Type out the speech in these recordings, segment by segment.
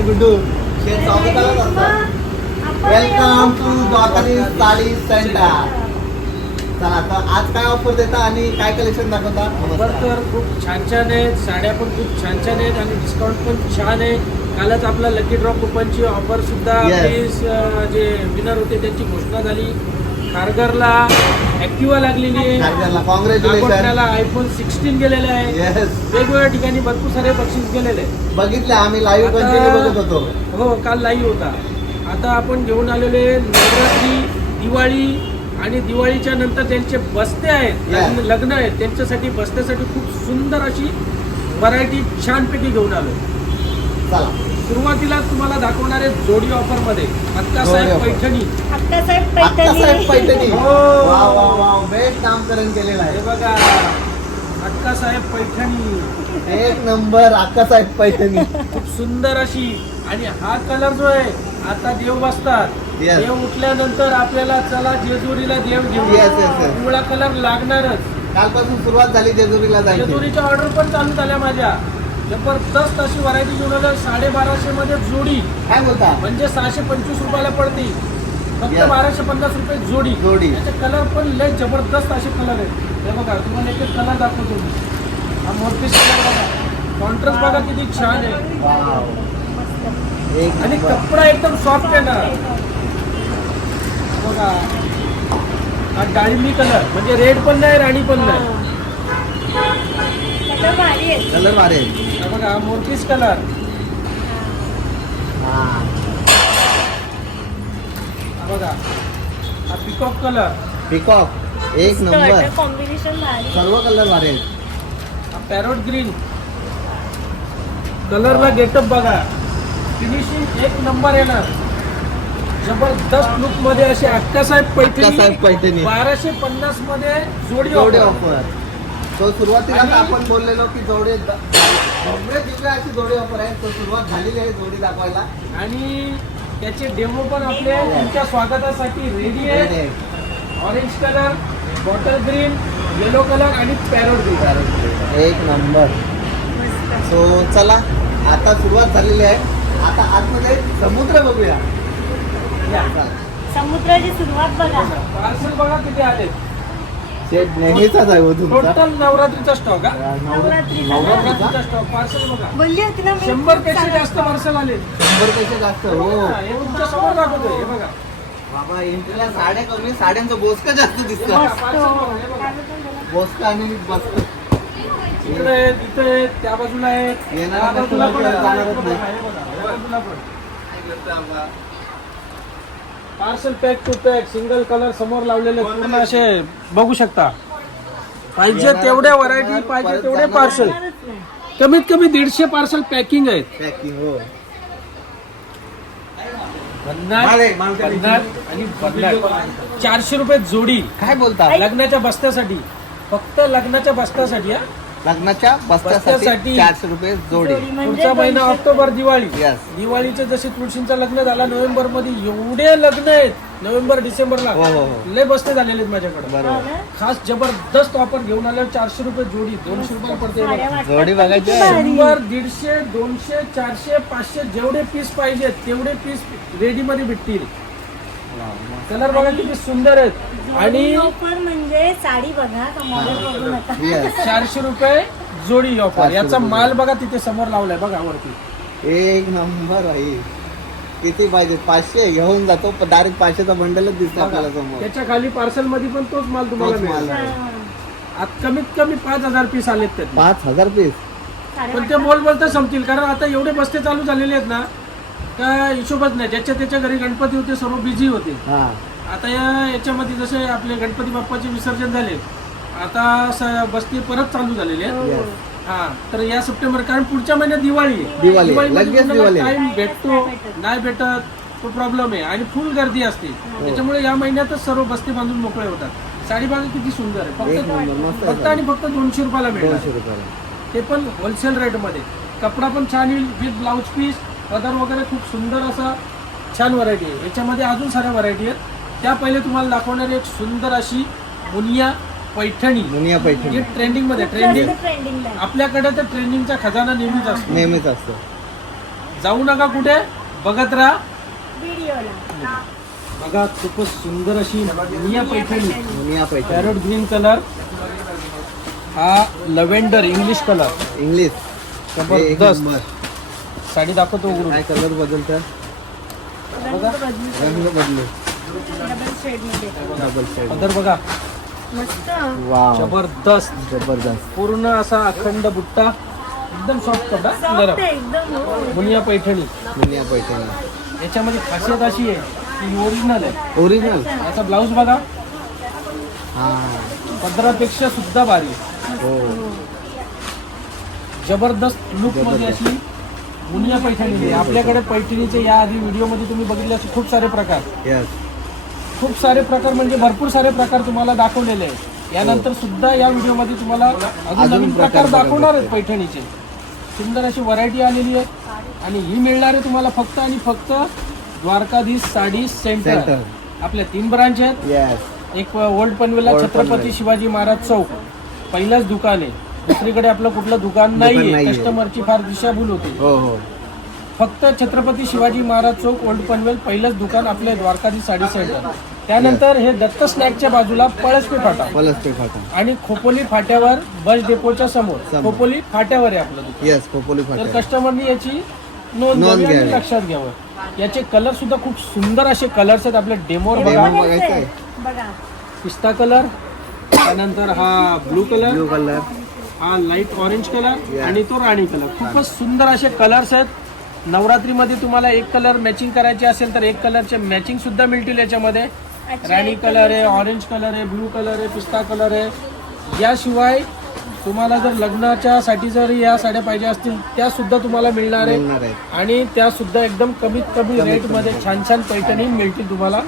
आणि गुड्डू शेर स्वागतालाच असतं welcome to Dwarkadhish sari centre चला तर आज काय ऑफर देता आणि काय कलेक्शन दाखवता? ऑफर तर खूप छान छान आहेत साड्या पण खूप छान छान आहेत आणि डिस्काउंट पण छान आहे. कालच आपला लकी ड्रॉ कुपनची ऑफर सुद्धा जे विनर होते त्यांची घोषणा झाली. खारघरला ऍक्टिवा लागलेली आहे. कॉंग्रॅच्युलेशन आयफोन सिक्स्टीन गेलेले आहे. येस वेगवेगळ्या ठिकाणी भरपूर सारे बक्षीस गेलेले आहे बघितले आम्ही लाईव्ह आता- कंटिन्यू बघत होतो. हो काल लाईव्ह होता. आता आपण घेऊन आलेले नवरात्री दिवाळी आणि दिवाळीच्या नंतर त्यांचे बस्ते आहेत लग्न आहेत. त्यांच्यासाठी बस्त्यासाठी खूप सुंदर अशी व्हरायटी छानपैकी घेऊन आलो चला. सुरुवातीला तुम्हाला दाखवणार आहे जोडी ऑफरमध्ये जोडी अक्कासाहेब offer. पैठणी. अक्कासाहेब अक्कासाहेब पैठणी पैठणी. हो. वा वा वा बेस्ट नामकरण केलेलं हे आहे बघा. अक्कासाहेब पैठणी. एक नंबर अक्कासाहेब पैठणी. खूप सुंदर अशी. आणि हा कलर जो आहे आता देव बसतात. Yes. देव उठल्यानंतर आपल्याला चला जेजुरीला देव घेऊ Yes, yes, yes. पिवळा कलर लागणारच. कालपासून सुरुवात झाली जेजुरीला जायची. जेजुरीच्या ऑर्डर पण चालू झाल्या माझ्या. जबरदस्त अशी व्हरायटी घेऊन आलं साडेबाराशे मध्ये जोडी. काय बोलता? म्हणजे सहाशे पंचवीस रुपयाला पडते. फक्त Yes. बाराशे पन्नास रुपये जोडी. जोडी. त्याचे कलर पण लय जबरदस्त असे कलर आहेत. हे बघा तुम्हाला एक एक कलर दाखवतो मी. हा मोरपीस कलर बघा. कॉन्ट्रास्ट बघा किती छान आहे. वाव. एक आणि नंबर. कपडा एकदम सॉफ्ट आहे ना. बघा. हा डाळिंबी कलर म्हणजे रेड पण नाही राणी पण नाही. कलर भारी आहे. कलर हा बघा हा मोरपीस कलर. हा. बघा हा पिकॉक कलर. पिकॉक एक नंबर. कॉम्बिनेशन भारी सर्व कलर मारे हा पॅरोट ग्रीन कलरला गेटअप बघा. फिनिशिंग एक नंबर येणार. जबरदस्त लुकमध्ये असे अक्कासाहेब अक्कासाहेब पैठणी. पैठणी बाराशे पन्नासमध्ये जोडी offer. ऑफर तो सुरुवातीला आपण बोललेलो की जोडे जोडे तिकडे अशी जोडे ऑफर आहे तो सुरुवात झालेली आहे जोडी दाखवायला. आणि त्याचे डेमो पण आपले तुमच्या स्वागतासाठी रेडी आहे orange colour bottle green yellow colour आणि पॅरोट ग्रीन एक नंबर सो चला आता सुरुवात झालेली आहे. आता आतमध्ये समुद्र बघूया. या. चला. समुद्राची सुरुवात बघा. पार्सल बघा किती आले शेट नेहमीचाच आहे हो तुमचा टोटल नवरात्रीचा स्टॉक हा नवरा- नवरात्रीचा. स्टॉक पार्सल बघा बोलली होती ना मी. शंभरपेक्षा जास्त पार्सल आले शंभरपेक्षा जास्त हो हे तुमच्यासमोर दाखवतोय हे बघा बाबा एंट्रीला साड्या कमी साड्यांचं बोसकं जास्त दिसतं हे? बोसकं आणि बसतं इकडे आहे, तिथे आहे, त्या बाजूला आहे येणाऱ्या त्या बाजूला पण आहे. जाणारच हे नाही. बघा, हे बघा, या बाजूला पण. Parcel pack to pack single colour समोर लावलेले पूर्ण असे बघू शकता. पाहिजे तेवढ्या व्हरायटी पाहिजे तेवढे पार्सल. कमीत कमी दीडशे पार्सल पॅकिंग आहेत. पॅकिंग हो. पन्नास माले, मालकाची पन्नास आणि पन्नास. चारशे रुपये जोडी. काय बोलता? लग्नाच्या बस्त्यासाठी फक्त लग्नाच्या बस्त्यासाठी हा. लग्नाच्या बस्त्यासाठी बस्त्यासाठी चारशे रुपये जोडी जोडी म्हणजे पुढचा महिना दोनशे ऑक्टोबर दिवाळी Yes. दिवाळीचे जसे तुळशींचं लग्न झाला नोव्हेंबरमध्ये एवढे लग्न आहेत नोव्हेंबर डिसेंबरला हो, हो, हो. लय बसते झालेले आहेत माझ्याकडे हो बरोबर ना? खास जबरदस्त ऑफर घेऊन आलो चारशे रुपये जोडी दोनशे रुपये पडते साड्या बघा. वाटतात जोडी बघायची किती आहे. भारी. शंभर दीडशे दोनशे चारशे पाचशे जेवढे पीस पाहिजेत तेवढे पीस रेडी मध्ये भेटतील कलर बघा किती सुंदर आहेत. आणि जोडी ऑफर म्हणजे साडी बघा का मॉडेल बघू नका येस चारशे रुपये जोडी ऑफर 400 याचा. माल बघा तिथे समोर लावलाय बघा वरती. एक नंबर आहे. किती पाहिजे? पाचशे घेऊन जातो. डायरेक्ट पाचशेचा बंडलच दिसतो आपल्याला समोर. त्याच्याखाली पार्सलमध्ये पण तोच माल तुम्हाला मिळेल. आहे. आत कमीत कमी पाच हजार पीस आलेत पाच हजार पीस पण ते. बोल बोलता संपतील कारण आता एवढे बस्ते चालू झालेले आहेत ना का हिशोबच नाही. ज्याच्या त्याच्या घरी गणपती होते सर्व बिझी होते. हा. आता या याच्यामध्ये जसे आपले गणपती बाप्पाचे विसर्जन झाले आता स- बस्ती परत चालू झालेले आहेत. येस हा. तर या सप्टेंबर कारण पुढच्या महिन्यात दिवाळी आहे. दिवाळी, लगेच. टाइम भेटतो नाही भेटत. तो प्रॉब्लेम आहे. आणि फुल गर्दी असते. त्याच्यामुळे या महिन्यातच सर्व बस्ते बांधून मोकळे होतात. साडी बाग किती सुंदर आहे. एक फक्त मस्त फक्त आहे आणि फक्त दोनशे रुपयाला मिळणार. दोनशे रुपयाला. ते पण होलसेल रेटमध्ये कपडा पण छान येईल विथ ब्लाऊज पीस पदर वगैरे खूप सुंदर असा छान व्हरायटी आहे. याच्यामध्ये अजून साऱ्या व्हरायटी आहेत. त्या पहिले तुम्हाला दाखवणारी एक सुंदर अशी मुनिया पैठणी. मुनिया पैठणी. जी ट्रेंडिंगमध्ये खूप ट्रेंडिंग. आपल्याकडे तर ट्रेंडिंगचा खजाना नेहमीच असतो. नेहमीच असतो. जाऊ नका कुठे बघत राहा. व्हिडिओला. बघा खूपच सुंदर अशी मिया पैठणी. दुनिया पैठणी. पॅरोट ग्रीन कलर हा लव्हेंडर इंग्लिश कलर इंग्लिश जबरदस्त. साडी दाखवतो उघडून. काय कलर बदलतं रंग बदलू रंग बदलू डबल शेडमध्ये. डबल पदर बघा. मस्त. वाव जबरदस्त. जबरदस्त. पूर्ण असा अखंड बुट्टा. एकदम सॉफ्ट कपडा. सॉफ्ट नरम आहे. एकदम हो. मुनिया पैठणी. दुनिया पैठणी. याच्यामध्ये खासियत अशी आहे की ओरिजिनल आहे. ओरिजिनल याचा ब्लाऊज बघा. हा. पदरापेक्षा सुद्धा भारी हो. जबरदस्त लुकमध्ये अशी मुनिया पैठणी. आपल्याकडे पैठणीचे या आधी व्हिडिओमध्ये तुम्ही बघितले असे खूप सारे प्रकार. यस खूप सारे प्रकार म्हणजे भरपूर सारे प्रकार तुम्हाला दाखवलेले आहे यानंतर सुद्धा या व्हिडिओमध्ये तुम्हाला अजून नवीन प्रकार दाखवणार आहेत. पैठणीचे. सुंदर अशी व्हरायटी आलेली आहे. आणि ही मिळणार आहे तुम्हाला फक्त आणि फक्त द्वारकाधीश साडी सेंटर. Center. आपल्या तीन ब्रांच आहेत. यस एक ओल्ड पनवेलला Old छत्रपती पनवेल. शिवाजी महाराज चौक. पहिलंच दुकान आहे. दुसरीकडे आपलं कुठलं दुकान नाहीये नाहीये. कस्टमरची फार दिशाभूल होते. हो हो. फक्त छत्रपती शिवाजी महाराज चौक ओल्ड पनवेल पहिलंच दुकान आपले द्वारकाधी साडी सेंटर. त्यानंतर हे दत्त स्नॅकच्या बाजूला पळसपे फाटा पलस पे फाटा आणि खोपोली फाट्यावर बस डेपोच्या समोर. समोर. खोपोली फाट्यावर आहे आपलं दुकान. यस खोपोली तर फाटा कस्टमरनी याची नोंद नोंद घ्यावी आणि घ्यावी. लक्षात घ्यावं. याचे कलर सुद्धा खूप सुंदर असे कलर्स आहेत आपल्या डेमोर बघा. बघायचं आहे. पिस्ता कलर त्यानंतर हा ब्लू कलर ब्लू कलर हा लाइट ऑरेंज कलर. आणि तो राणी कलर खूपच सुंदर असे कलर्स आहेत. नवरात्रीमध्ये तुम्हाला एक कलर मॅचिंग करायचे असेल तर एक कलरचे मॅचिंग सुद्धा मिळतील याच्यामध्ये. राणी कलर आहे ऑरेंज कलर आहे ब्लू कलर आहे पिस्ता कलर आहे. याशिवाय तुम्हाला जर लग्नाच्या साठी जर या साड्या पाहिजे असतील त्या सुद्धा तुम्हाला मिळणार आहे आहेत. आणि त्या सुद्धा एकदम कमीत कमी कमीत रेटमध्ये कमी. छान छान पैठणी मिळतील तुम्हाला.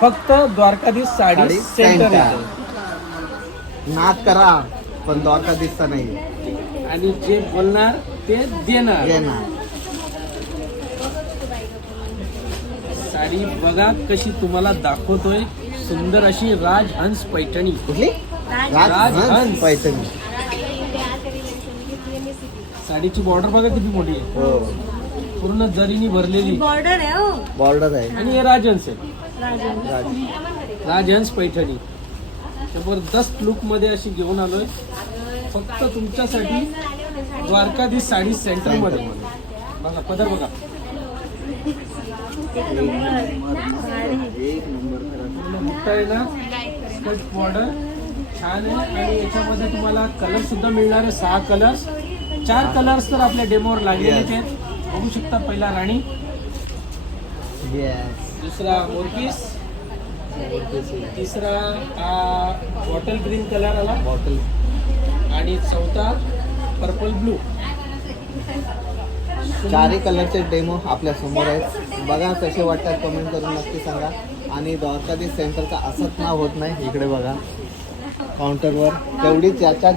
फक्त द्वारकाधीश साडी सेंटर नाद करा. पण द्वारका दिसता नाही आणि जे बोलणार ते देणार. ना साडी बघा कशी तुम्हाला दाखवतोय. सुंदर अशी राजहंस पैठणी. कुठली? राज- राजहंस राजहंस. पैठणी. साडीची बॉर्डर बघा किती मोठी आहे. हो. पूर्ण जरीनी भरलेली. बॉर्डर आहे हो. बॉर्डर आहे. आणि हे राजहंस आहे. राजन राज. राजहंस पैठणी. जबरदस्त लुकमध्ये अशी घेऊन आलोय. फक्त तुमच्यासाठी द्वारकाधीश साडी सेंटरमध्ये. बघा पदर बघा. आहे ना स्कर्ट बॉर्डर छान आहे. आणि याच्यामध्ये तुम्हाला कलर सुद्धा मिळणार आहे सहा कलर्स चार कलर्स तर आपल्या डेमोवर लागलेलेच आहेत. बघू शकता पहिला राणी. दुसरा मोरकीस तिसरा हा बॉटल ग्रीन कलर आला. बॉटल. आणि चौथा पर्पल ब्लू. चारही कलरचे डेमो आपल्यासमोर आहेत. बघा कसे वाटतात कमेंट करून नक्की सांगा. आणि द्वारकाधीश सेंटरचा असंच नाव होत नाही इकडे बघा. काउंटरवर तेवढीच याच्या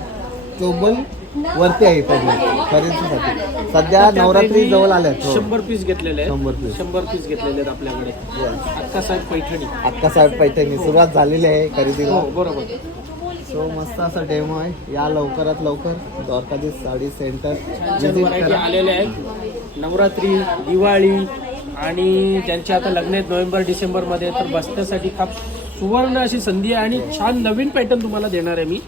चोबल वरती आहे पब्लिक खरेदीसाठी. सध्या नवरात्री जवळ आल्यात हो. शंभर पीस घेतलेले आहेत. शंभर piece. शंभर पीस घेतलेले आहेत आपल्याकडे. अक्का साहेब पैठणी. अक्कासाहेब पैठणी. सुरुवात झालेली आहे खरेदीला. हो बरोबर. सो मस्त असा डेमो आहे. या लवकरात लवकर द्वारकाधीश साडी सेंटर छान विजिट व्हरायटी करा. आलेल्या आहेत. नवरात्री दिवाळी आणि ज्यांचे आता लग्न आहेत नोव्हेंबर डिसेंबरमध्ये तर बसण्यासाठी खूप सुवर्ण अशी संधी आहे आणि छान नवीन पॅटर्न तुम्हाला देणार आहे मी.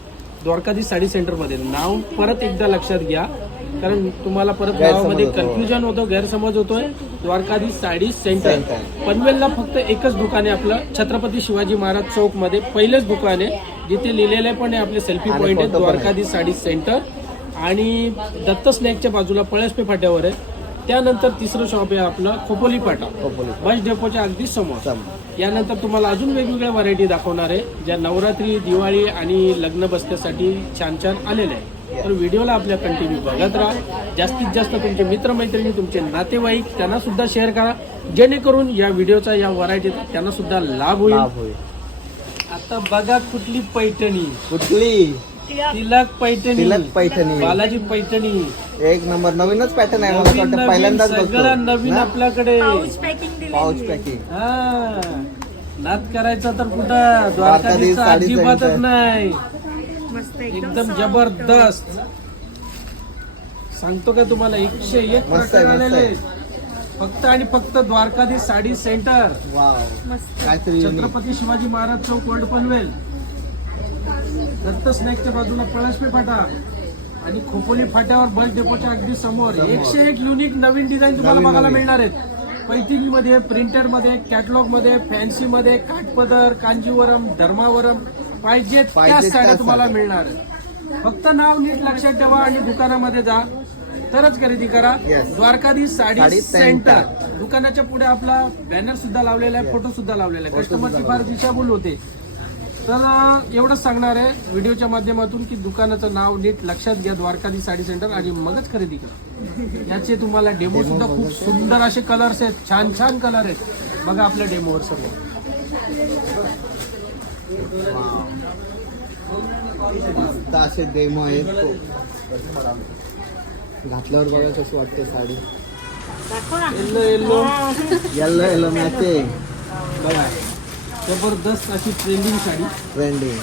द्वारकाधीश साडी सेंटरमध्ये नाव परत एकदा लक्षात घ्या कारण तुम्हाला परत नावामध्ये. कन्फ्युजन होतो गैरसमज होतोय द्वारकाधीश साडी सेंटर. पनवेलला फक्त एकच दुकान आहे आपलं छत्रपती शिवाजी महाराज चौकमध्ये पहिलेच दुकान आहे जिथे लिहिलेलं पण आहे आपले सेल्फी पॉइंट आहे. द्वारकाधीश साडी सेंटर आणि दत्त स्नॅकच्या बाजूला पळसपे फाट्यावर आहे त्यानंतर तिसरं शॉप आहे आपलं खोपोली फाटा खोपोली. बस डेपोच्या अगदी समोर. यानंतर तुम्हाला अजून वेगवेगळ्या व्हरायटी दाखवणार आहे ज्या नवरात्री दिवाळी आणि लग्न बसण्यासाठी छान छान आलेल्या आहे तर व्हिडिओला आपल्या कंटिन्यू बघत राहा. जास्तीत जास्त तुमचे मित्रमैत्रिणी तुमचे नातेवाईक त्यांना सुद्धा शेअर करा. जेणेकरून या व्हिडिओचा या व्हरायटीचा त्यांना सुद्धा लाभ होईल. आता बघा कुठली पैठणी. कुठली? तिलक. पैठणी. तिलक पैठणी. बालाजी पैठणी. एक नंबर नवीनच पॅटर्न आहे मला असं नवीन वाटतं नवीन पहिल्यांदाच सगळं नवीन बघतो आपल्याकडे. पाऊच पॅकिंग पाऊच दिली पॅकिंग हा. नाद करायचा तर कुठं? द्वारकाधीशचा साडी अजिबातच. नाही. मस्त एकदम जबरदस्त. सांगतो का तुम्हाला एकशे एक मस्त प्रकार आहे, मस्त आलेले आहे. फक्त आणि फक्त द्वारकाधीश साडी सेंटर. वाव. मस्त. काहीतरी unique. छत्रपती शिवाजी महाराज चौक ओल्ड पनवेल दत्त स्नॅकच्या बाजूला पळसपे फाटा आणि खोपोली फाट्यावर बस डेपोच्या अगदी समोर. एकशे एक युनिक नवीन डिझाईन तुम्हाला बघायला. मिळणार आहेत पैठणी मध्ये प्रिंटेडमध्ये कॅटलॉगमध्ये फॅन्सी मध्ये काठपदर कांजीवरम धर्मावरम पाहिजे त्या साड्या तुम्हाला. मिळणार आहेत फक्त नाव नीट लक्षात ठेवा आणि दुकानामध्ये जा तरच खरेदी करा Yes. द्वारकाधीश साडी सेंटर. दुकानाच्या पुढे आपला बॅनर सुद्धा लावलेला आहे फोटो सुद्धा लावलेला आहे कस्टमरची फार दिशाभूल होते तर एवढंच सांगणार आहे. व्हिडिओच्या माध्यमातून की दुकानाचं नाव नीट लक्षात घ्या द्वारकाधी साडी सेंटर आणि मगच खरेदी करा. याचे तुम्हाला डेमो सुद्धा खूप. सुंदर असे कलर्स आहेत. छान छान कलर आहेत. बघा आपल्या डेमोवर सर्व. असे डेमो आहेत. घातल्यावर बघा कशी वाटते sari. Yellow yellow yellow yellow matching बघा. जबरदस्त अशी ट्रेंडिंग साडी. ट्रेंडिंग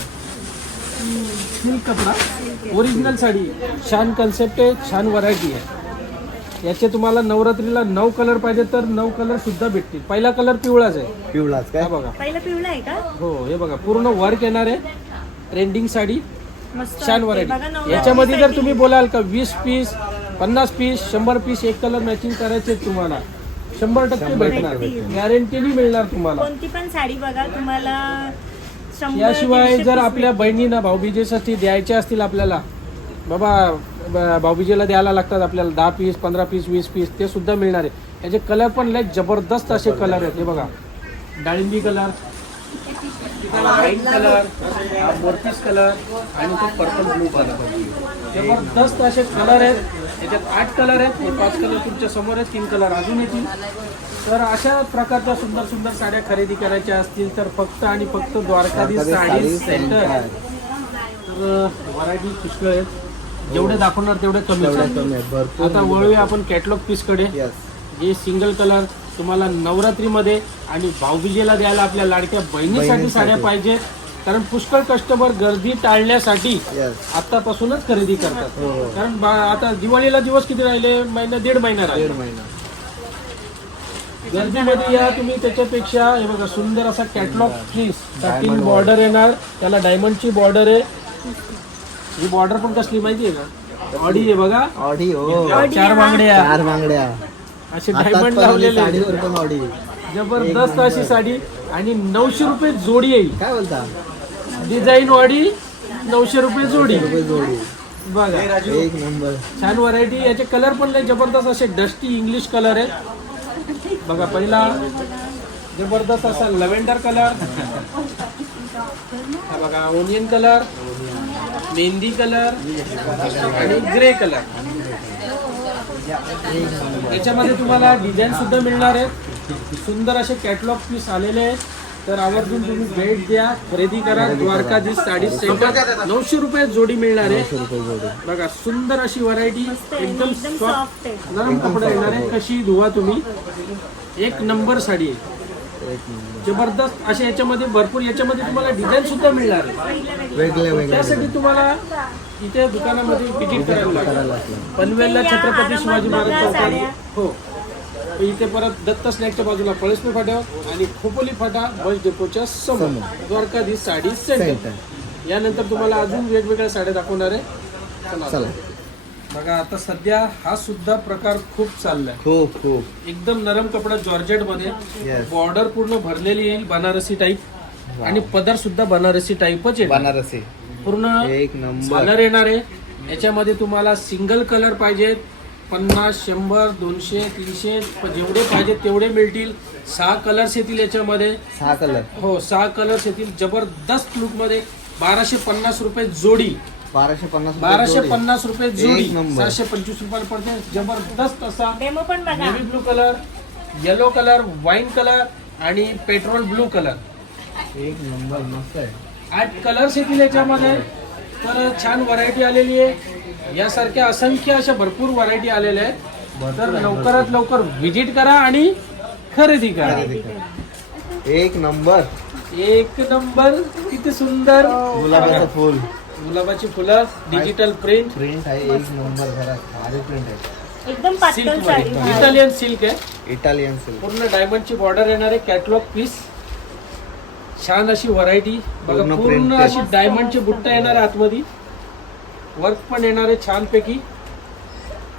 सिल्क कपडा. ओरिजिनल साडी. छान कन्सेप्ट आहे छान व्हरायटी आहे. याचे तुम्हाला नवरात्रीला नऊ कलर पाहिजे तर नऊ कलर सुद्धा भेटतील. पहिला कलर पिवळाच आहे. पिवळाच काय? हा बघा. पहिलं पिवळं आहे का? हो हे बघा. पूर्ण वर्क येणार आहे. ट्रेंडिंग साडी. मस्त छान. बघा व्हरायटी. याच्यामध्ये जर तुम्ही बोलाल का वीस पीस पन्नास पीस शंभर पीस एक कलर मॅचिंग करायचे तुम्हाला शंभर टक्के भेटणार. टक्के. गॅरंटीनी मिळणार तुम्हाला. कोणती पण साडी बघा तुम्हाला शंभर याशिवाय दीडशे जर piece आपल्या बहिणींना भाऊबीजेसाठी द्यायचे असतील आपल्याला बाबा ब- भाऊबीजेला द्यायला लागतात आपल्याला दहा पीस पंधरा पीस वीस पीस ते सुद्धा मिळणार आहे. याचे कलर पण लय जबरदस्त असे कलर आहेत हे बघा. डाळिंबी कलर व्हाईट कलर मोरपीस कलर आणि तो पर्पल ब्लू कलर जबरदस्त असे कलर आहेत. याच्यात आठ कलर आहेत हे पाच कलर तुमच्यासमोर आहेत तीन कलर अजून येतील तर अशा प्रकारच्या सुंदर सुंदर साड्या खरेदी करायच्या असतील तर फक्त आणि फक्त द्वारकाधीश द्वारकाधीश साडी सेंटर. तर व्हरायटी पुष्कळ आहेत. जेवढे दाखवणार तेवढे कमी आहेत. आता वळूया आपण कॅटलॉग पीसकडे. यस जे सिंगल कलर तुम्हाला नवरात्रीमध्ये आणि भाऊबीजेला द्यायला आपल्या लाडक्या बहिणीसाठी बहिणीसाठी. साड्या पाहिजे. कारण पुष्कळ कस्टमर गर्दी टाळण्यासाठी यस आतापासूनच खरेदी करतात. हो, हो. कारण बा- आता दिवाळीला दिवस किती राहिले? महिना दीड महिना राहिले. दीड महिना. गर्दीमध्ये या तुम्ही त्याच्यापेक्षा हे बघा सुंदर असा कॅटलॉग पीस Diamond बॉर्डर येणार त्याला डायमंडची बॉर्डर आहे. ही बॉर्डर पण कसली माहिती आहे का? ऑडी आहे बघा. ऑडी हो. चार बांगड्या चार बांगड्या. असे डायमंड लावलेले साडीवर पण ऑडी जबरदस्त अशी साडी आणि नऊशे रुपये जोडी येईल. काय बोलता? डिझाईन वाडी नऊशे रुपये जोडी. जोडी. बघा. एक नंबर. छान व्हरायटी याचे कलर पण लय जबरदस्त असे डस्टी इंग्लिश कलर आहेत. बघा पहिला जबरदस्त असा लव्हेंडर कलर हा बघा ओनियन कलर मेहंदी कलर आणि ग्रे कलर याच्यामध्ये तुम्हाला डिझाईन सुद्धा मिळणार आहेत. सुंदर असे कॅटलॉग पीस आलेले आहेत. तर आवर्जून तुम्ही भेट द्या. खरेदी करा. द्वारकाधीश साडी सेंटर नऊशे रुपये जोडी मिळणार आहे. बघा सुंदर अशी व्हरायटी. एकदम सॉफ्ट नरम कपडा येणार आहे. कशी धुवा तुम्ही. एक नंबर साडी आहे. जबरदस्त अशा याच्यामध्ये भरपूर याच्यामध्ये तुम्हाला डिझाईन सुद्धा मिळणार आहे. त्यासाठी तुम्हाला इथे दुकानामध्ये विजिट करायला लागलं. पनवेलला छत्रपती शिवाजी महाराज चौकात. हो. इथे परत दत्त स्नॅकच्या बाजूला पळसपे फाट्यावर आणि खोपोली फाटा बस डेपोच्या समोर. द्वारकाधीश साडी सेंटर. यानंतर तुम्हाला अजून वेगवेगळ्या साड्या दाखवणार आहे. चला. बघा आता सध्या हा सुद्धा प्रकार खूप चाललाय. खूप खूप. एकदम नरम कपडा जॉर्जेटमध्ये. बॉर्डर पूर्ण भरलेली येईल बनारसी टाईप आणि पदर सुद्धा बनारसी टाईपच आहे बनारसी. पूर्ण एक नंबर. येणार आहे. याच्यामध्ये तुम्हाला सिंगल कलर पाहिजेत. पन्नास शंभर दोनशे तीनशे जेवढे पाहिजेत तेवढे मिळतील. सहा कलर्स येतील याच्यामध्ये. सहा कलर हो सहा कलर्स येतील. जबरदस्त लुकमध्ये बाराशे पन्नास रुपये जोडी. बाराशे पन्नास रुपये बाराशे जोडी. पन्नास रुपये जोडी. एक नंबर. सहाशे पंचवीस रुपयाला पडते. जबरदस्त असा डेमो पण बघा. Navy blue colour yellow colour wine colour आणि पेट्रोल ब्लू कलर एक नंबर. मस्त आहे. आठ कलर्स येतील याच्यामध्ये. तर छान व्हरायटी आलेली आहे. यासारख्या असंख्य अशा भरपूर व्हरायटी आलेल्या आहेत. तर लवकरात लवकर व्हिजिट करा आणि खरेदी करा. एक नंबर. एक नंबर किती सुंदर. गुलाबाचं फुल. गुलाबाची फुलं डिजिटल प्रिंट प्रिंट आहे एक नंबर भारी प्रिंट आहे. एकदम पातळ सिल्क साडी. इटालियन सिल्क आहे. इटालियन सिल्क पूर्ण डायमंडची बॉर्डर येणार आहे कॅटलॉग पीस छान अशी व्हरायटी बघा पूर्ण. अशी डायमंडचे बुट्टा येणार आहे आतमध्ये. वर्क पण येणार आहे छान पैकी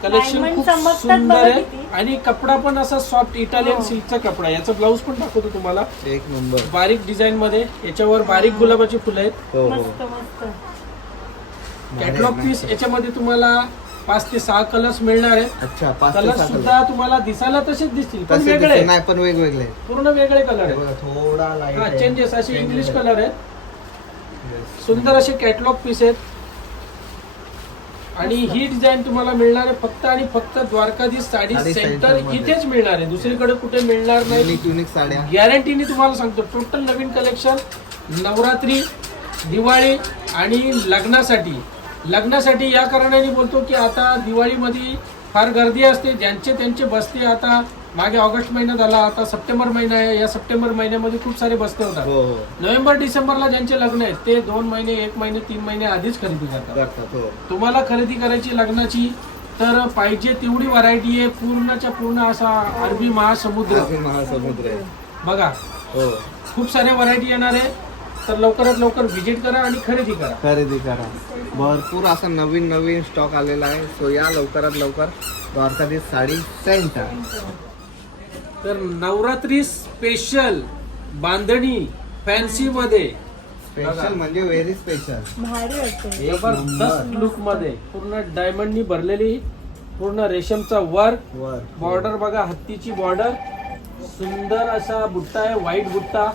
कलेक्शन खूप सुंदर बघा आहे. किती. आणि कपडा पण असा सॉफ्ट इटालियन हो. सिल्कचा कपडा. याचा ब्लाऊज पण दाखवतो तुम्हाला. एक नंबर बारीक डिझाईन मध्ये. याच्यावर बारीक गुलाबाची फुलं आहेत. हो हो. मस्त मस्त. कॅटलॉग पीस याच्यामध्ये तुम्हाला पाच ते सहा कलर्स मिळणार आहेत. अच्छा पाच ते कलर सहा सुद्धा तुम्हाला दिसायला तसेच दिसतील पण तसे वेगळे दिसते आहेत. नाही पण वेगवेगळे पूर्ण वेगळे कलर हे आहेत बघा, थोडा लाइट हा चेंजेस असे इंग्लिश कलर आहेत. सुंदर असे कॅटलॉग पीस आहेत. आणि ही डिझाईन तुम्हाला मिळणार आहे फक्त आणि फक्त द्वारकाधीश साडी साडी सेंटर. इथेच मिळणार आहे. दुसरीकडे कुठे मिळणार नाही. युनिक युनिक साड्या. गॅरंटीने तुम्हाला सांगतो टोटल नवीन कलेक्शन नवरात्री दिवाळी आणि लग्नासाठी. लग्नासाठी या कारणाने बोलतो की आता दिवाळीमध्ये फार गर्दी असते ज्यांचे त्यांचे बसते आता मागे ऑगस्ट महिना झाला आता सप्टेंबर महिना आहे. या सप्टेंबर महिन्यामध्ये खूप सारे बसते होतात. हो हो. नोव्हेंबर डिसेंबरला ज्यांचे लग्न आहेत ते दोन महिने एक महिने तीन महिने आधीच खरेदी करतात. करतात हो. तुम्हाला खरेदी करायची लग्नाची तर पाहिजे तेवढी व्हरायटी आहे. पूर्णच्या पूर्ण असा अरबी महासमुद्र. महासमुद्र आहे. बघा. हो. खूप सारे व्हरायटी येणार आहे. तर लवकरात लवकर व्हिजिट करा आणि खरेदी करा. खरेदी करा. भरपूर असा नवीन नवीन स्टॉक आलेला आहे. सो या लवकरात लवकर द्वारकाधीश साडी सेंटर तर नवरात्री स्पेशल बांधणी फॅन्सी मध्ये. स्पेशल म्हणजे व्हेरी स्पेशल भारी वाटते जबरदस्त लुकमध्ये. पूर्ण डायमंडनी भरलेली पूर्ण रेशमचा वर्क वर. बॉर्डर बघा हत्तीची बॉर्डर सुंदर असा बुट्टा आहे व्हाईट बुट्टा.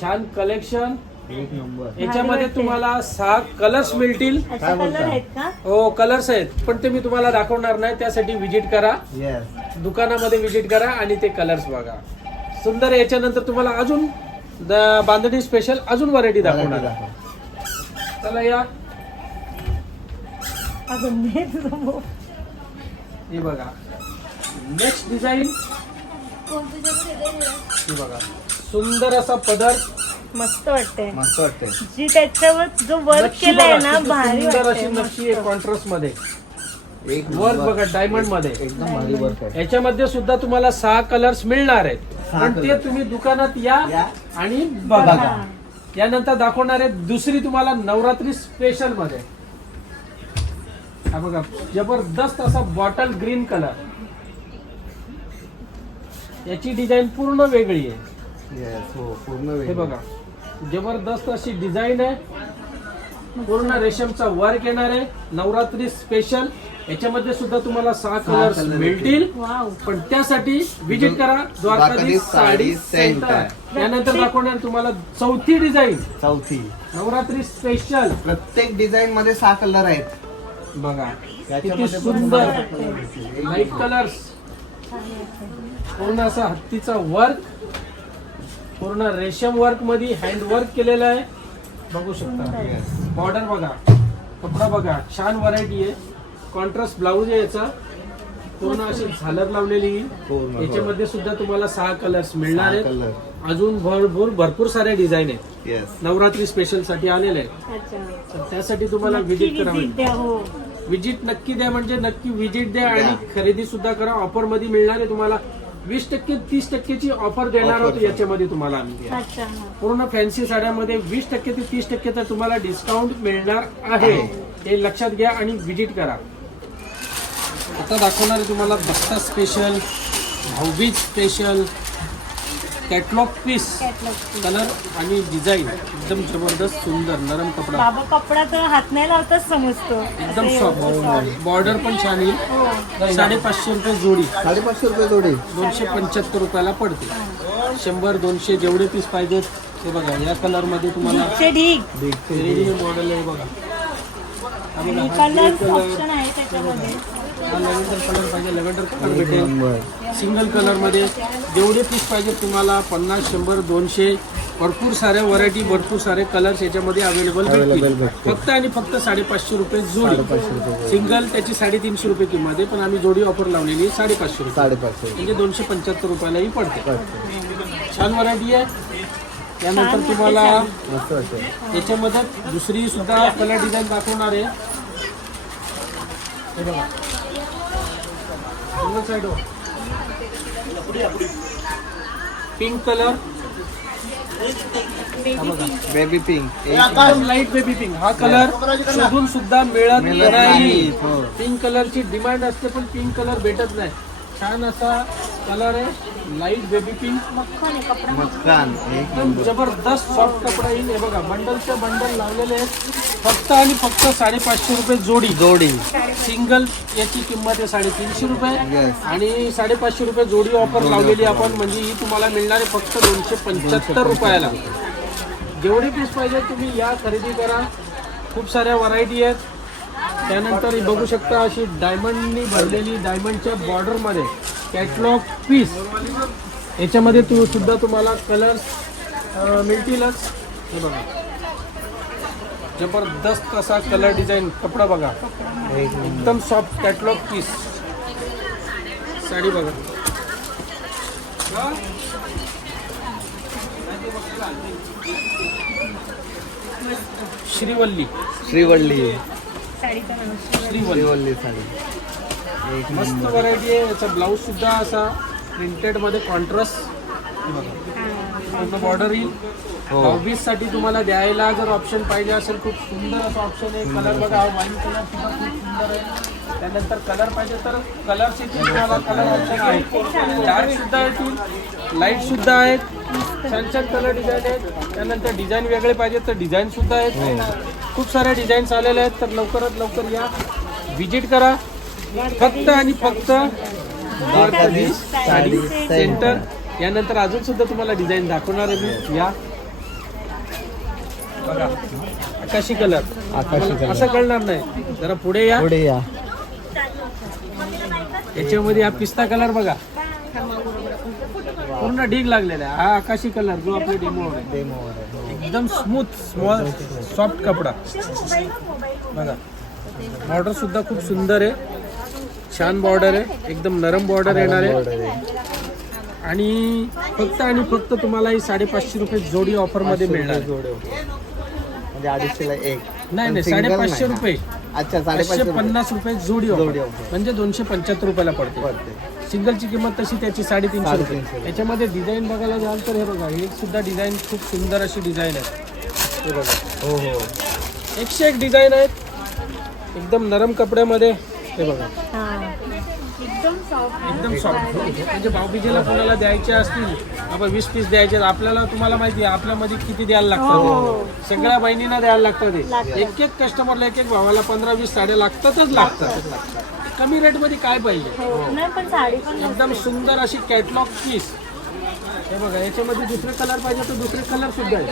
छान कलेक्शन एक नंबर. याच्यामध्ये. तुम्हाला सहा कलर्स मिळतील. काय कलर बोलता? आहेत का? हो कलर्स आहेत. पण ते मी तुम्हाला दाखवणार नाही. त्यासाठी व्हिजिट करा. येस दुकानामध्ये व्हिजिट करा आणि ते कलर्स बघा. सुंदर आहे. याच्यानंतर तुम्हाला अजून द- बांधणी स्पेशल अजून व्हरायटी दाखवणार. चला या. दे तुझं हे बघा. नेक्स्ट डिझाईन हे बघा. सुंदर असा पदर. मस्त वाटते मस्त वाटते जी त्याच्यावर जो वर्क नक्षी केलाय बघा, ना किती भारी सुंदर अशी नक्षी आहे कॉन्ट्रास्टमध्ये. एक वर्क. बघा डायमंडमध्ये. एकदम भारी वर्क आहे. याच्यामध्ये सुद्धा तुम्हाला सहा कलर्स मिळणार आहेत. सहा पण ते colors. तुम्ही दुकानात या या. आणि बघा. बघा. यानंतर दाखवणार आहे दुसरी तुम्हाला नवरात्री स्पेशलमध्ये. हा बघा जबरदस्त असा बॉटल ग्रीन कलर याची डिझाईन पूर्ण वेगळी आहे. येस हो पूर्ण हे वेगळं. बघा. जबरदस्त अशी डिझाईन आहे. पूर्ण रेशमचा वर्क येणार आहे. नवरात्री स्पेशल याच्यामध्ये सुद्धा तुम्हाला सहा कलर्स color मिळतील. वाव पण त्यासाठी विजिट करा. Dwarkadhish sari centre centre. यानंतर दाखवणार तुम्हाला चौथी डिझाईन. चौथी. नवरात्री स्पेशल प्रत्येक डिझाईन मध्ये सहा कलर आहेत. बघा किती सुंदर. लाइट कलर्स पूर्ण असा हत्तीचा वर्क पूर्ण रेशम वर्कमध्ये हँड वर्क केलेलं आहे. बघू शकता. बॉर्डर बघा. कपडा बघा. छान व्हरायटी आहे. कॉन्ट्रास्ट ब्लाऊज आहे याचा. पूर्ण अशी झालर लावलेली. हो. याच्यामध्ये सुद्धा तुम्हाला सहा कलर्स मिळणार आहेत. अजून भरपूर भरपूर सारे डिझाईन आहेत. नवरात्री स्पेशलसाठी आलेले आहेत. तर त्यासाठी तुम्हाला व्हिजिट करावी. द्या हो. विजिट नक्की द्या म्हणजे नक्की विजिट द्या आणि. खरेदी सुद्धा करा. ऑफरमध्ये मिळणार आहे तुम्हाला. वीस टक्के तीस टक्केची ऑफर देणार आहोत. याच्यामध्ये तुम्हाला आम्ही. पूर्ण फॅन्सी साड्यामध्ये वीस टक्के ते तीस टक्केचा तुम्हाला डिस्काउंट मिळणार आहे ते लक्षात घ्या आणि विजिट करा आता दाखवणार आहे तुम्हाला बस्ता special Bhaubeej special catalogue piece. Colour आणि डिझाईन एकदम जबरदस्त सुंदर नरम कपडा. बाबा कपडा तर हात नाही लावताच समजतो. एकदम असं एवढं soft. सॉफ्ट बॉर्डर पण छान येईल. हो. साडेपाचशे रुपये जोडी. साडेपाचशे रुपये जोडी. दोनशे पंच्याहत्तर रुपयाला पडते. शंभर दोनशे जेवढे पीस पाहिजेत ते बघा या कलरमध्ये तुम्हाला ढीगचे ढीग. रेडी मॉडेल आहे बघा. हा बघा, आणि हा कलर grey color. ऑप्शन आहे त्याच्यामध्ये. हा लेव्हेंडर कलर पाहिजे लेव्हेंडर कलर भेटेल. सिंगल कलरमध्ये जेवढे पीस पाहिजे तुम्हाला पन्नास शंभर दोनशे भरपूर साऱ्या व्हरायटी भरपूर सारे कलर्स याच्यामध्ये अवेलेबल भेटतील. फक्त आणि फक्त साडेपाचशे रुपये जोडी. सिंगल त्याची साडेतीनशे रुपये किंमत आहे पण आम्ही जोडी ऑफर लावलेली आहे साडेपाचशे रुपये. साडेपाचशे म्हणजे दोनशे पंच्याहत्तर रुपयालाही पडते. पडते. छान व्हरायटी आहे. त्यानंतर तुम्हाला याच्यामध्ये दुसरी सुद्धा कलर डिझाईन दाखवणार आहे हे बघा. Single side हो. Pink colour. Baby pink light baby pink हा कलर शोधून सुद्धा मिळत नाही. हो. पिंक कलरची डिमांड असते पण पिंक कलर भेटत नाही. छान असा कलर आहे. लाइट बेबी पिंक एक एकदम नंबर. जबरदस्त सॉफ्ट कपडा येईल. हे बघा बंडलचे बंडल लावलेले आहेत. फक्त आणि फक्त साडेपाचशे रुपये जोडी. जोडी. सिंगल याची किंमत आहे साडेतीनशे रुपये. Yes. आणि साडेपाचशे रुपये जोडी ऑफर लावलेली आपण. म्हणजे ही तुम्हाला मिळणार आहे फक्त दोनशे पंच्याहत्तर रुपयाला. जेवढे पीस पाहिजे तुम्ही या खरेदी करा. खूप साऱ्या व्हरायटी आहेत. त्यानंतर ही बघू शकता अशी डायमंडनी भरलेली डायमंडच्या बॉर्डरमध्ये कॅटलॉग पीस याच्यामध्ये तू सुद्धा तुम्हाला कलर्स मिळतीलच. हे बघा. जबरदस्त असा कलर डिझाईन कपडा बघा. एकदम सॉफ्ट कॅटलॉग पीस साडी बघा. श्रीवल्ली. श्रीवल्ली. श्रीवल्ली. श्रीवल्ली साडी. एक मस्त व्हरायटी आहे. याचा ब्लाऊज सुद्धा असा प्रिंटेडमध्ये कॉन्ट्रास्ट बॉर्डर येईल. हो. ऑफिससाठी तुम्हाला द्यायला जर ऑप्शन पाहिजे असेल खूप सुंदर असं ऑप्शन आहे. कलर बघा वाईन कलर सुद्धा खूप सुंदर आहे. त्यानंतर कलर पाहिजे तर कलर तुम्हाला कलर ऑप्शन आहे. डार्क सुद्धा येतील लाइट सुद्धा आहेत. छान छान कलर डिझाईन आहेत. त्यानंतर डिझाईन वेगळे पाहिजे तर डिझाईन सुद्धा आहेत. खूप साऱ्या डिझाईन्स आलेले आहेत तर लवकरात लवकर या. विजिट करा. फक्त आणि फक्त साडी सेंटर यानंतर अजून सुद्धा तुम्हाला डिझाईन दाखवणार आहे मी. या. बघा. आकाशी कलर. असं कळणार नाही. जरा पुढे या. पुढे या. याच्यामध्ये हा पिस्ता कलर बघा. पूर्ण ढीग लागलेला आहे. हा आकाशी कलर जो आपल्या डेमो आहे. डेमोवर आहे. एकदम स्मूथ स्मॉल सॉफ्ट कपडा बघा बॉर्डर सुद्धा खूप सुंदर आहे छान बॉर्डर आहे एकदम नरम बॉर्डर येणार आहे. आणि फक्त आणि फक्त तुम्हाला ही साडेपाचशे रुपये जोडी ऑफरमध्ये मिळणार. जोडे. म्हणजे अडीचशेला एक नाही नाही साडेपाचशे. रुपये अच्छा पाचशे साडेपाचशे रुपये. पन्नास रुपये जोडी जोडी ऑफर offer. म्हणजे दोनशे पंच्याहत्तर रुपयाला पडते. पडते. सिंगलची किंमत तशी त्याची साडेतीनशे रुपये. साडेतीनशे. याच्यामध्ये डिझाईन बघायला जाल तर हे बघा हे सुद्धा डिझाईन खूप सुंदर अशी डिझाईन आहे. हे बघा. हो हो. एकशे एक डिझाईन आहेत. एकदम नरम कपड्यामध्ये. हे बघा. हा. एकदम सॉफ्ट म्हणजे भाऊबीजेला कोणाला द्यायचे असतील आपण वीस पीस द्यायचे. आपल्याला तुम्हाला माहिती आहे आपल्यामध्ये किती द्यायला लागतात सगळ्या बहिणींना द्यायला लागतात हे. एक एक कस्टमरला एक एक भावाला पंधरा वीस साड्या लागतातच लागतात. कमी रेटमध्ये काय पाहिजे? हो एकदम सुंदर अशी कॅटलॉग पीस हे बघा याच्यामध्ये दुसरे कलर पाहिजे तर दुसरे कलर सुद्धा आहे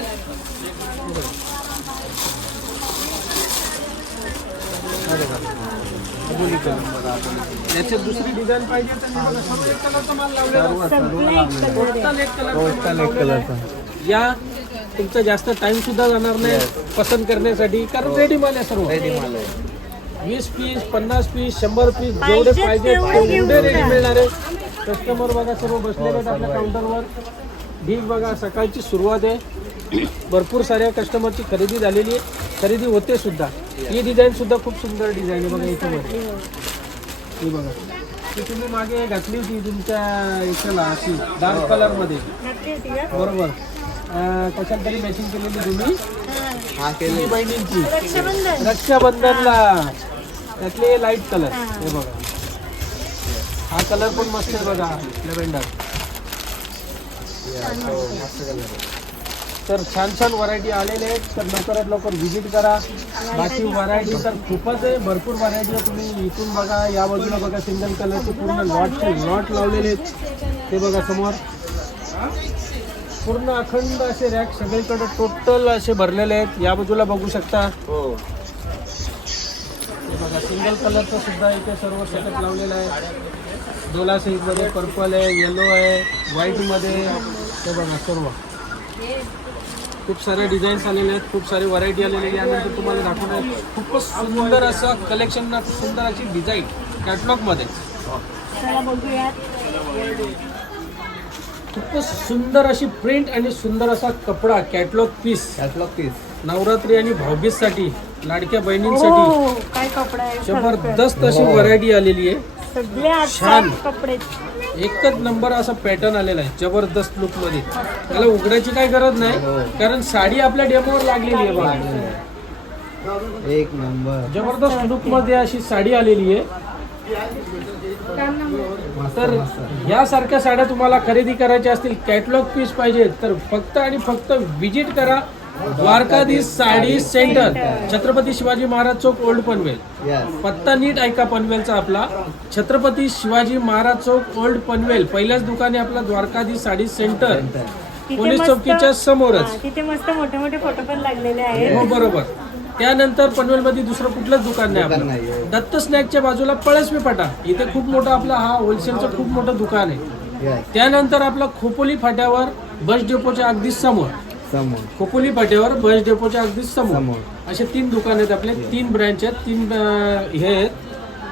हे. हा. याच्यात दुसरी डिझाईन पाहिजे तर हे बघा, सर्व एक कलरचा माल लावलेला आहे. सगळे एक कलर टोटल एक कलरचा माल टोटल एक लावलेला आहे. कलरचा या तुमचा जास्त टाइम सुद्धा जाणार नाही पसंत करण्यासाठी कारण रेडी माल आहे सर्व रेडी माल आहे वीस पीस पन्नास पीस शंभर पीस जेवढे पाहिजे तेवढे घेऊन तेवढे रेडी जा. मिळणार आहे कस्टमर बघा सर्व बसलेले आहेत आपल्या काउंटरवर ढीग बघा सकाळची सुरुवात आहे भरपूर साऱ्या कस्टमरची खरेदी झालेली आहे खरेदी होते सुद्धा ही डिझाईन सुद्धा खूप सुंदर डिझाईन आहे बघा याच्यामध्ये ही बघा. ती तुम्ही मागे घातली होती तुमच्या याच्याला अशी डार्क कलरमध्ये नक्की होती का? बरोबर. अं, कशात तरी मॅचिंग केलेली तुम्ही? हा केली बहिणींची. रक्षाबंधन. रक्षाबंधनला. त्यातले लाइट कलर हे. बघा. हा कलर पण मस्त आहे बघा लेव्हेंडर तर छान छान व्हरायटी आलेले आहेत. तर लवकरात लवकर व्हिजिट करा. बाकी व्हरायटी तर खूपच आहे. भरपूर व्हरायटी आहे. तुम्ही इथून बघा या बाजूला बघा सिंगल कलरचे पूर्ण लॉटचे लॉट लावलेले आहेत. ते बघा समोर. पूर्ण अखंड असे रॅक सगळीकडे टोटल असे भरलेले आहेत. या बाजूला बघू शकता. हो. हे बघा सिंगल कलरचं सुद्धा इथे सर्व सेटअप लावलेलं आहे. डोला मध्ये पर्पल आहे येलो आहे व्हाईटमध्ये हे बघा सर्व. खूप सारे डिझाईन्स आलेले आहेत खूप सारी व्हरायटी आलेली आहे. यानंतर तुम्हाला दाखवणार आहे. खूपच सुंदर असं कलेक्शन सुंदर अशी डिझाईन कॅटलॉगमध्ये चला बघूयात. खूपच सुंदर अशी प्रिंट आणि सुंदर असा कपडा catalogue piece catalogue piece Navratri आणि भाऊबीजसाठी लाडक्या बहिणींसाठी काय कपडा आहे जबरदस्त अशी व्हरायटी आलेली आहे. सगळे छान. आजकाल कपडे. एकच नंबर असा पॅटर्न आलेला आहे जबरदस्त लुकमध्ये. त्याला उघडायची काही गरज नाही हो. कारण साडी आपल्या डेमोवर लागलेली आहे बघा. एक नंबर. जबरदस्त लुकमध्ये अशी साडी आलेली आहे. तर यासारख्या साड्या तुम्हाला खरेदी करायच्या असतील कॅटलॉग पीस पाहिजे तर फक्त आणि फक्त विजिट करा. Dwarkadhish sari centre. Chhatrapati Shivaji Maharaj Chowk old Panvel. Yes पत्ता नीट ऐका पनवेलचा आपला. छत्रपती शिवाजी महाराज चौक ओल्ड पनवेल. पहिल्याच दुकाने आपला द्वारकाधीश साडी सेंटर. पोलीस चौकीच्या समोरच. हा, तिथे मस्त मोठे मोठे फोटो पण लागलेले आहेत. हो बरोबर. त्यानंतर पनवेलमध्ये दुसरं कुठलंच दुकान नाही आपलं. हो. दत्त स्नॅकच्या बाजूला पळसवी फाटा इथे खूप मोठं आपलं हा होलसेलचं खूप मोठं दुकान आहे. त्यानंतर आपलं खोपोली फाट्यावर बस डेपोच्या अगदी समोर. समोर. खोपोली फाट्यावर बस डेपोच्या अगदी समोर. समोर. असे तीन दुकान आहेत आपले तीन ब्रँच आहेत तीन अं, हे आहेत.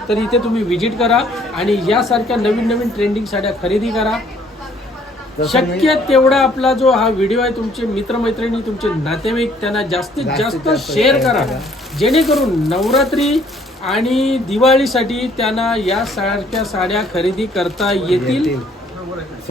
तर इथे तुम्ही व्हिजिट करा आणि यासारख्या नवीन नवीन ट्रेंडिंग साड्या खरेदी करा. मी- शक्य तेवढा आपला जो हा व्हिडिओ आहे तुमचे मित्रमैत्रिणी तुमचे नातेवाईक त्यांना जास्तीत जास्तीत जास्त जास्त शेअर share करा. करा. जेणेकरून नवरात्री आणि दिवाळीसाठी त्यांना या सारख्या साड्या खरेदी करता येतील. येतील.